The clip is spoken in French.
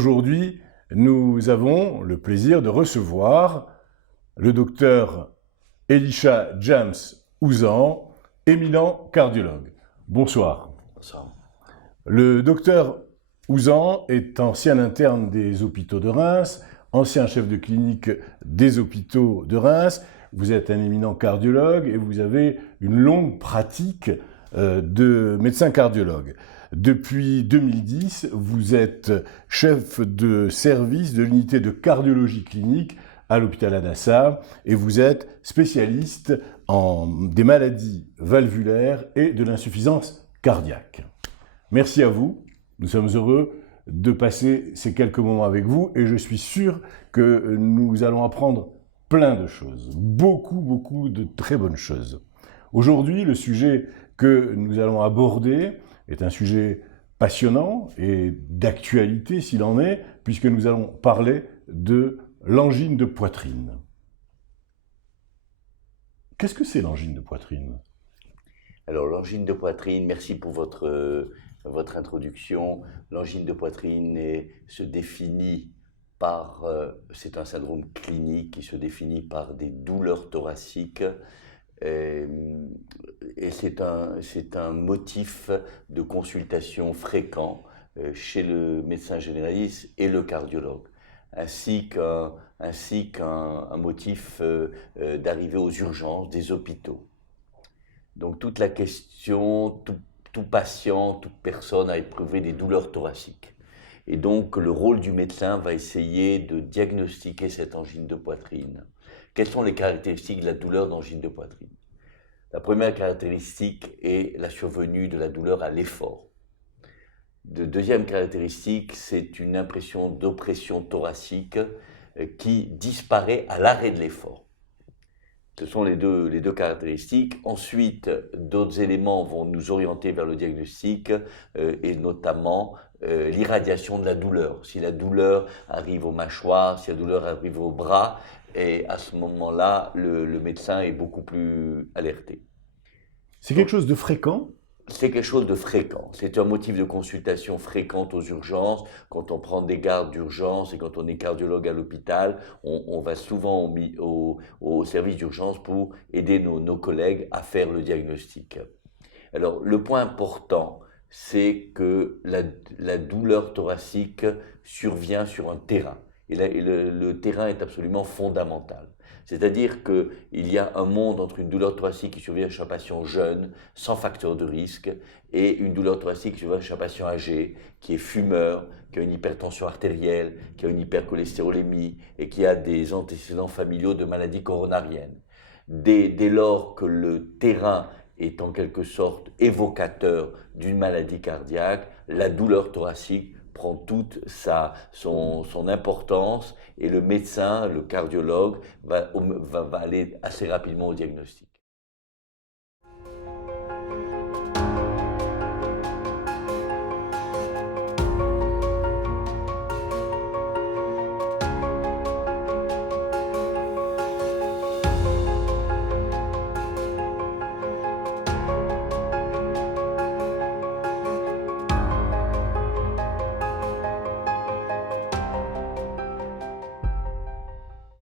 Aujourd'hui, nous avons le plaisir de recevoir le docteur Elisha James Ouzan, éminent cardiologue. Bonsoir. Bonsoir. Le docteur Ouzan est ancien interne des hôpitaux de Reims, ancien chef de clinique des hôpitaux de Reims. Vous êtes un éminent cardiologue et vous avez une longue pratique de médecin cardiologue. Depuis 2010, vous êtes chef de service de l'unité de cardiologie clinique à l'hôpital Al-Nassar et vous êtes spécialiste des maladies valvulaires et de l'insuffisance cardiaque. Merci à vous, nous sommes heureux de passer ces quelques moments avec vous et je suis sûr que nous allons apprendre plein de choses, beaucoup de très bonnes choses. Aujourd'hui, le sujet que nous allons aborder est un sujet passionnant et d'actualité s'il en est, puisque nous allons parler de l'angine de poitrine. Qu'est-ce que c'est l'angine de poitrine ? Alors l'angine de poitrine, merci pour votre introduction. L'angine de poitrine se définit par, c'est un syndrome clinique qui se définit par des douleurs thoraciques. Et c'est un motif de consultation fréquent chez le médecin généraliste et le cardiologue, ainsi qu'un motif d'arrivée aux urgences des hôpitaux. Donc toute la question, tout patient, toute personne a éprouvé des douleurs thoraciques. Et donc le rôle du médecin va essayer de diagnostiquer cette angine de poitrine. Quelles sont les caractéristiques de la douleur d'angine de poitrine ? La première caractéristique est la survenue de la douleur à l'effort. La deuxième caractéristique, c'est une impression d'oppression thoracique qui disparaît à l'arrêt de l'effort. Ce sont les deux caractéristiques. Ensuite, d'autres éléments vont nous orienter vers le diagnostic et notamment l'irradiation de la douleur. Si la douleur arrive aux mâchoires, si la douleur arrive aux bras, et à ce moment-là, le médecin est beaucoup plus alerté. C'est quelque chose de fréquent ? C'est quelque chose de fréquent. C'est un motif de consultation fréquente aux urgences. Quand on prend des gardes d'urgence et quand on est cardiologue à l'hôpital, on va souvent au service d'urgence pour aider nos collègues à faire le diagnostic. Alors, le point important, c'est que la douleur thoracique survient sur un terrain. Et le terrain est absolument fondamental. C'est-à-dire qu'il y a un monde entre une douleur thoracique qui survient chez un patient jeune, sans facteur de risque, et une douleur thoracique qui survient chez un patient âgé, qui est fumeur, qui a une hypertension artérielle, qui a une hypercholestérolémie, et qui a des antécédents familiaux de maladies coronariennes. Dès lors que le terrain est en quelque sorte évocateur d'une maladie cardiaque, la douleur thoracique prend toute son importance et le médecin, le cardiologue, va aller assez rapidement au diagnostic.